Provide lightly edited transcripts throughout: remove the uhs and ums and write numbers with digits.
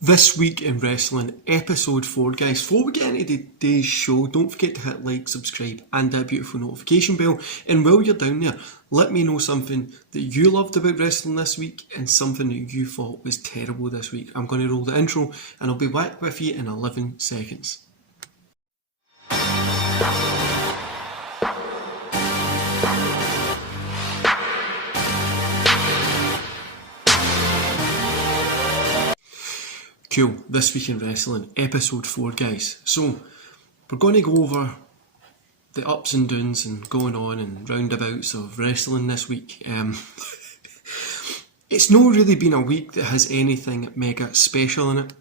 This week in wrestling, episode 4, guys. Before we get into today's show, don't forget to hit like, subscribe, and that beautiful notification bell. And while you're down there, let me know something that you loved about wrestling this week and something that you thought was terrible this week. I'm going to roll the intro, and I'll be back with you in 11 seconds. Cool, this week in wrestling, episode 4, guys. So, we're going to go over the ups and downs and going on and roundabouts of wrestling this week. It's not really been a week that has anything mega special in it.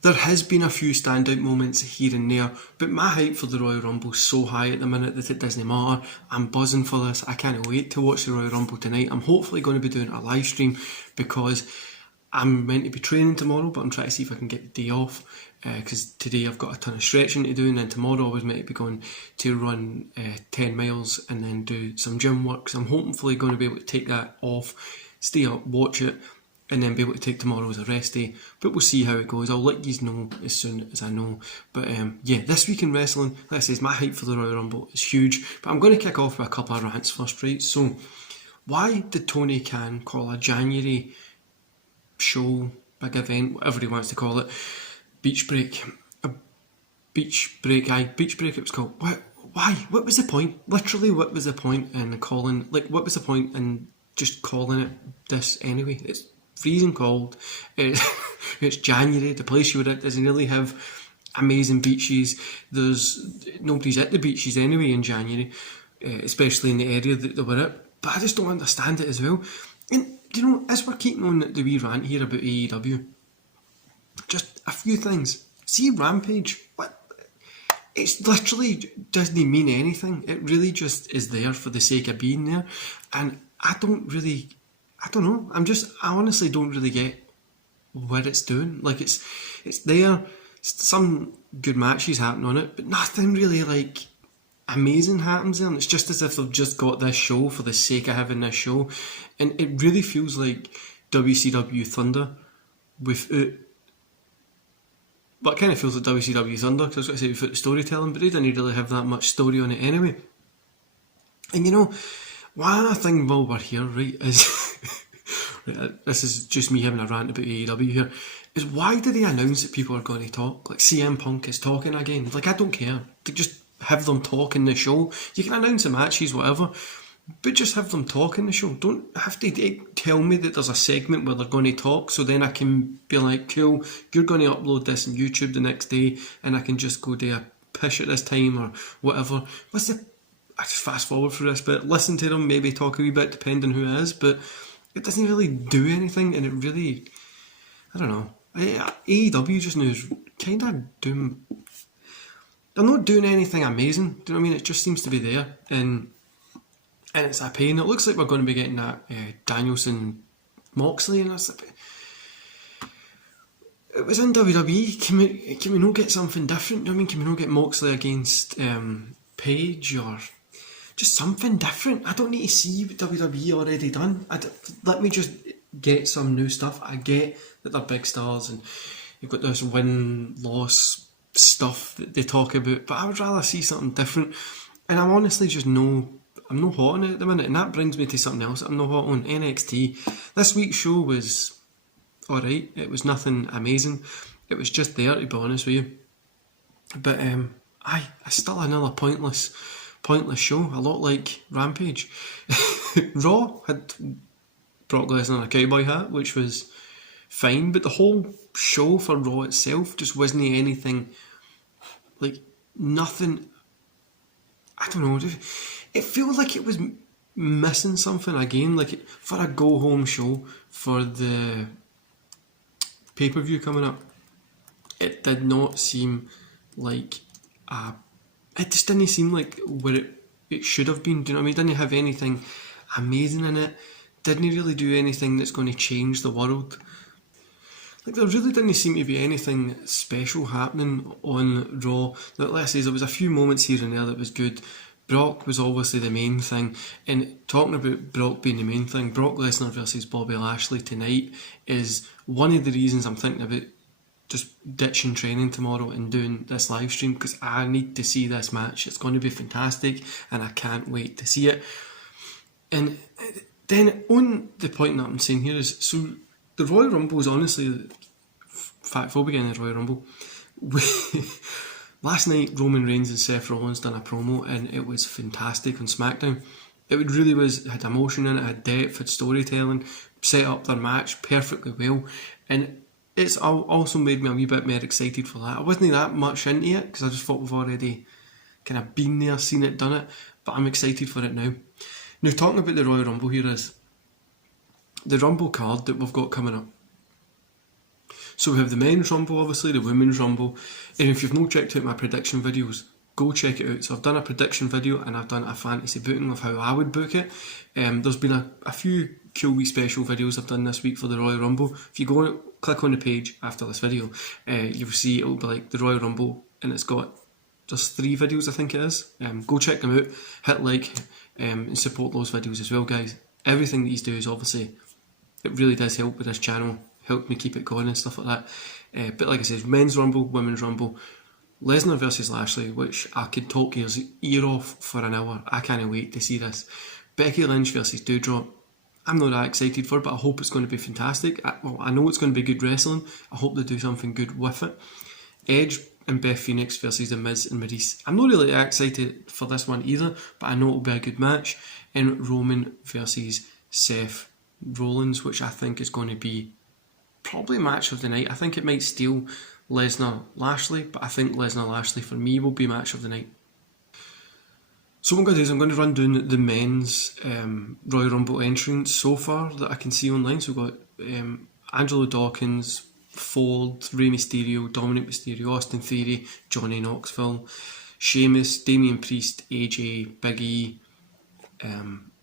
There has been a few standout moments here and there, but my hype for the Royal Rumble is so high at the minute that it doesn't matter. I'm buzzing for this. I can't wait to watch the Royal Rumble tonight. I'm hopefully going to be doing a live stream because I'm meant to be training tomorrow, but I'm trying to see if I can get the day off because today I've got a ton of stretching to do, and then tomorrow I was meant to be going to run 10 miles and then do some gym work. So I'm hopefully going to be able to take that off, stay up, watch it, and then be able to take tomorrow as a rest day. But we'll see how it goes. I'll let you know as soon as I know. But yeah, this week in wrestling, like I said, my hype for the Royal Rumble is huge. But I'm going to kick off with a couple of rants first, right? So, why did Tony Khan call a January show, big event, whatever he wants to call it, beach break it was called? Why? What was the point? Literally, what was the point in calling, what was the point in just calling it this anyway? It's freezing cold, it's January, the place you're at doesn't really have amazing beaches, nobody's at the beaches anyway in January, especially in the area that they were at, but I just don't understand it as well. And you know, as we're keeping on the wee rant here about AEW, just a few things. See Rampage, what? It literally doesn't mean anything. It really just is there for the sake of being there. And I don't know. I honestly don't really get what it's doing. Like, it's there, some good matches happen on it, but nothing really amazing happens there, and it's just as if they've just got this show for the sake of having this show, and it really feels like WCW Thunder without, but it kind of feels like WCW Thunder, because I was going to say without storytelling, but they didn't really have that much story on it anyway. And you know, one other thing while we're here, right, is this is just me having a rant about AEW here, is why do they announce that people are going to talk? Like, CM Punk is talking again. Like, I don't care. Just have them talk in the show. You can announce the matches, whatever, but just have them talk in the show. Don't have to tell me that there's a segment where they're going to talk, so then I can be like, cool, you're going to upload this on YouTube the next day, and I can just go do a pish at this time or whatever. I just fast forward through this bit, listen to them, maybe talk a wee bit, depending who it is, but it doesn't really do anything, and it really, I don't know. AEW just now is kind of doing. They're not doing anything amazing. Do you know what I mean? It just seems to be there, and it's a pain. It looks like we're going to be getting that Danielson Moxley, and that's it was in WWE. Can we not get something different? Do you know what I mean? Can we not get Moxley against Page or just something different? I don't need to see what WWE already done. Let me just get some new stuff. I get that they're big stars and you've got this win-loss stuff that they talk about, but I would rather see something different. And I'm honestly I'm not hot on it at the minute, and that brings me to something else that I'm not hot on. NXT. This week's show was alright. It was nothing amazing. It was just there, to be honest with you. But I still another pointless show, a lot like Rampage. Raw had Brock Lesnar in a cowboy hat, which was fine, but the whole show for Raw itself just wasn't anything, nothing, I don't know, it feels like it was missing something again, for a go-home show for the pay-per-view coming up. It did not seem like it just didn't seem like where it should have been. Do you know what I mean? It didn't have anything amazing in it. Didn't really do anything that's going to change the world. There really didn't seem to be anything special happening on Raw. Let's say there was a few moments here and there that was good, Brock was obviously the main thing, and talking about Brock being the main thing, Brock Lesnar versus Bobby Lashley tonight is one of the reasons I'm thinking about just ditching training tomorrow and doing this live stream, because I need to see this match. It's going to be fantastic and I can't wait to see it. And then on the point that I'm saying here is, so the Royal Rumble is honestly, before we get into the Royal Rumble, last night Roman Reigns and Seth Rollins done a promo and it was fantastic on SmackDown. It really was, it had emotion in it, had depth, had storytelling, set up their match perfectly well, and it's also made me a wee bit more excited for that. I wasn't that much into it because I just thought we've already kind of been there, seen it, done it, but I'm excited for it now. Now, talking about the Royal Rumble here is the Rumble card that we've got coming up. So we have the Men's Rumble, obviously, the Women's Rumble, and if you've not checked out my prediction videos, go check it out. So I've done a prediction video and I've done a fantasy booking of how I would book it. There's been a few cool wee special videos I've done this week for the Royal Rumble. If you go and click on the page after this video, you'll see it'll be like the Royal Rumble, and it's got just 3 videos, I think it is. Go check them out, hit like, and support those videos as well, guys. Everything that you do is obviously, it really does help with this channel, help me keep it going and stuff like that. But like I said, Men's Rumble, Women's Rumble, Lesnar versus Lashley, which I could talk your ear off for an hour. I can't wait to see this. Becky Lynch versus Doudrop. I'm not that excited for it, but I hope it's going to be fantastic. I know it's going to be good wrestling. I hope they do something good with it. Edge and Beth Phoenix versus The Miz and Maurice. I'm not really that excited for this one either, but I know it'll be a good match. And Roman versus Seth Rollins, which I think is going to be probably match of the night. I think it might steal Lesnar-Lashley, but I think Lesnar-Lashley for me will be match of the night. So what I'm going to do is I'm going to run down the men's Royal Rumble entrants so far that I can see online. So we've got Angelo Dawkins, Ford, Rey Mysterio, Dominic Mysterio, Austin Theory, Johnny Knoxville, Sheamus, Damian Priest, AJ, Big E,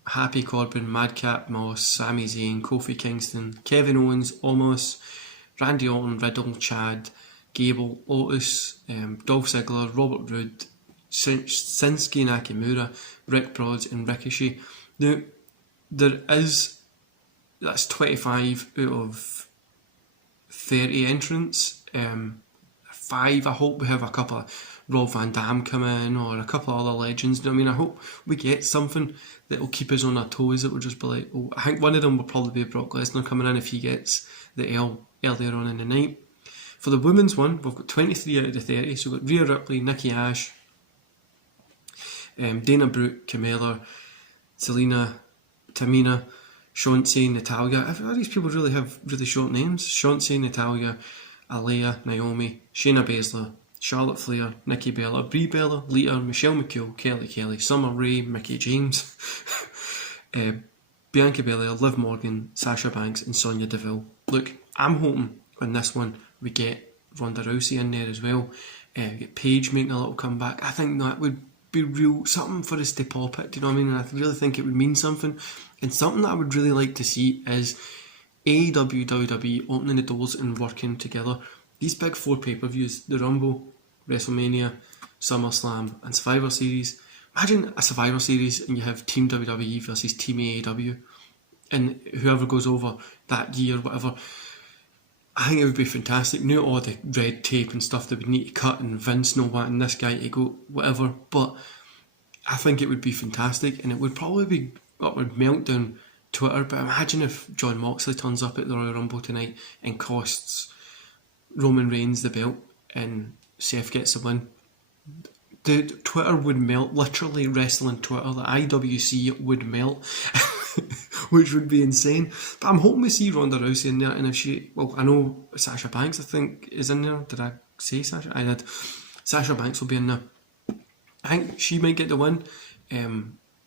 Happy Corbin, Madcap Moss, Sami Zayn, Kofi Kingston, Kevin Owens, Omos, Randy Orton, Riddle, Chad, Gable, Otis, Dolph Ziggler, Robert Roode, Shinsuke Nakamura, Rick Brods and Ricochet. Now, that's 25 out of 30 entrants. 5, I hope we have a couple of Rob Van Dam come in, or a couple of other legends. You know what I mean? I hope we get something that will keep us on our toes, that will just be like, oh, I think one of them will probably be Brock Lesnar coming in if he gets the L earlier on in the night. For the women's one, we've got 23 out of the 30, so we've got Rhea Ripley, Nikki Ash, Dana Brooke, Camilla, Selena, Tamina, Shotzi, Natalia. All these people really have really short names. Shotzi, Natalia, Aliyah, Naomi, Shayna Baszler, Charlotte Flair, Nikki Bella, Brie Bella, Lita, Michelle McCool, Kelly, Summer Rae, Mickie James, Bianca Belair, Liv Morgan, Sasha Banks and Sonya Deville. Look, I'm hoping on this one we get Ronda Rousey in there as well. Get Paige making a little comeback. I think that would be real something for us to pop it, do you know what I mean? And I really think it would mean something. And something that I would really like to see is AEW, WWE opening the doors and working together. These big 4 pay-per-views, the Rumble, WrestleMania, SummerSlam and Survivor Series. Imagine a Survivor Series and you have Team WWE versus Team AEW, and whoever goes over that year, whatever. I think it would be fantastic. Not all the red tape and stuff that we need to cut, and Vince and all that, and this guy to go, whatever, but I think it would be fantastic, and it would probably be what would melt down Twitter. But imagine if John Moxley turns up at the Royal Rumble tonight and costs Roman Reigns the belt and Seth gets the win. The Twitter would melt, literally wrestling Twitter, the IWC would melt, which would be insane. But I'm hoping we see Ronda Rousey in there, and if she, well, I know Sasha Banks I think is in there. Did I say Sasha? I did. Sasha Banks will be in there. I think she might get the win,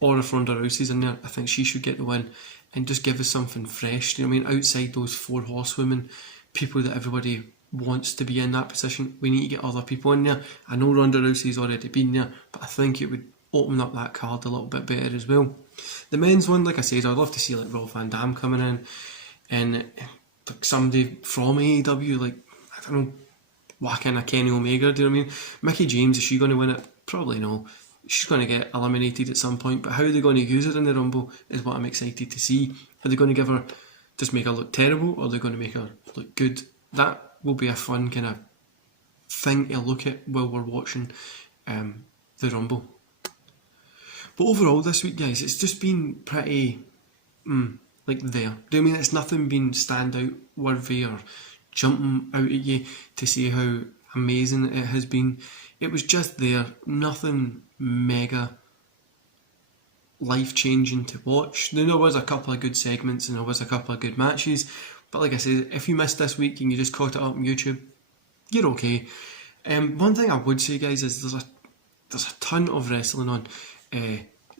or if Ronda Rousey's in there, I think she should get the win and just give us something fresh. Do you know what I mean? Outside those 4 horsewomen, people that everybody wants to be in that position, we need to get other people in there. I know Ronda Rousey's already been there, but I think it would open up that card a little bit better as well. The men's one, like I said, I'd love to see like Rob Van Dam coming in, and like somebody from AEW, like, I don't know, whack in a Kenny Omega, do you know what I mean? Mickie James, is she going to win it? Probably no. she's going to get eliminated at some point, but how they're going to use her in the Rumble is what I'm excited to see. Are they going to give her, just make her look terrible, or are they going to make her look good? That will be a fun kind of thing to look at while we're watching the Rumble. But overall this week, guys, it's just been pretty there. Do I mean it's nothing been standout worthy or jumping out at you to see how amazing it has been? It was just there, nothing mega life changing to watch. There was a couple of good segments and there was a couple of good matches, but like I said, if you missed this week and you just caught it up on YouTube, you're okay. One thing I would say, guys, is there's a ton of wrestling on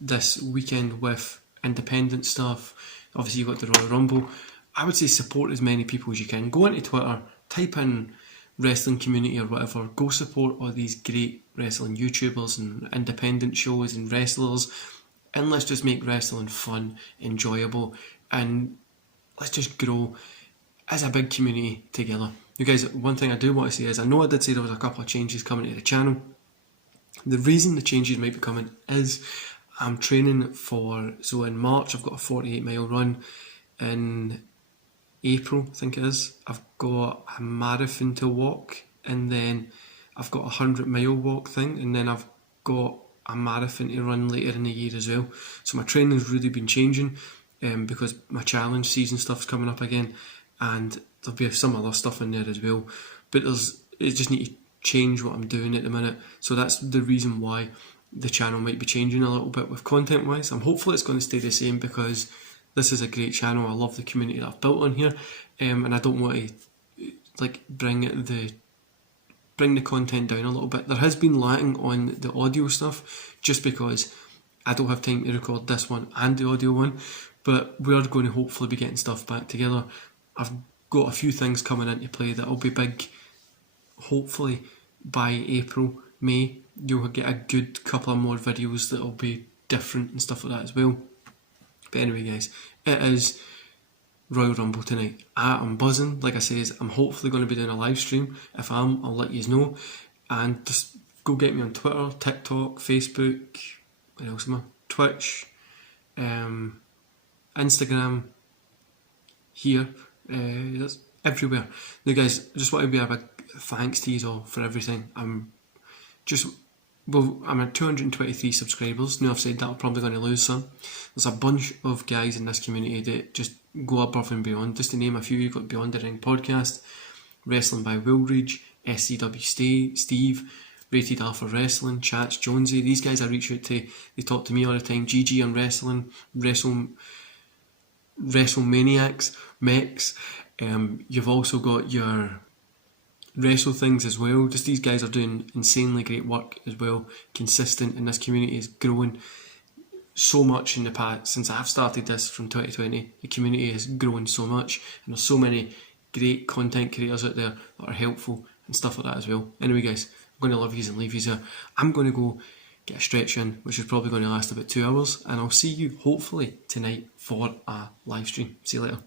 this weekend with independent stuff. Obviously you've got the Royal Rumble. I would say support as many people as you can. Go onto Twitter, type in wrestling community or whatever, go support all these great wrestling YouTubers and independent shows and wrestlers, and let's just make wrestling fun, enjoyable, and let's just grow as a big community together. You guys, one thing I do want to say is, I know I did say there was a couple of changes coming to the channel. The reason the changes might be coming is I'm training so in March I've got a 48-mile run. In April, I think it is, I've got a marathon to walk, and then I've got a 100-mile walk thing, and then I've got a marathon to run later in the year as well. So my training's really been changing because my challenge season stuff's coming up again, and there'll be some other stuff in there as well. But I just need to change what I'm doing at the minute. So that's the reason why the channel might be changing a little bit with content wise. I'm hopeful it's going to stay the same because this is a great channel. I love the community that I've built on here, and I don't want to bring the content down a little bit. There has been lacking on the audio stuff just because I don't have time to record this one and the audio one, but we are going to hopefully be getting stuff back together. I've got a few things coming into play that will be big. Hopefully by April, May, you'll get a good couple of more videos that will be different and stuff like that as well. But anyway, guys, it is Royal Rumble tonight. I'm buzzing. Like I says, I'm hopefully going to be doing a live stream. If I am, I'll let you know. And just go get me on Twitter, TikTok, Facebook, where else am I? Twitch, Instagram, here, that's everywhere. Now guys, I just want to be a big thanks to you all for everything. I'm at 223 subscribers. Now I've said that, I'm probably going to lose some. There's a bunch of guys in this community that just go above and beyond. Just to name a few, you've got Beyond the Ring Podcast, Wrestling by Wilridge, SCW Steve, Rated Alpha Wrestling, Chats Jonesy. These guys I reach out to, they talk to me all the time. GG on Wrestling, WrestleManiacs, Mex. You've also got your Wrestle Things as well. Just these guys are doing insanely great work as well, consistent, and this community is growing so much in the past. Since I've started this from 2020, the community has grown so much, and there's so many great content creators out there that are helpful and stuff like that as well. Anyway guys, I'm going to love yous and leave yous here. I'm going to go get a stretch in, which is probably going to last about 2 hours, and I'll see you hopefully tonight for a live stream. See you later.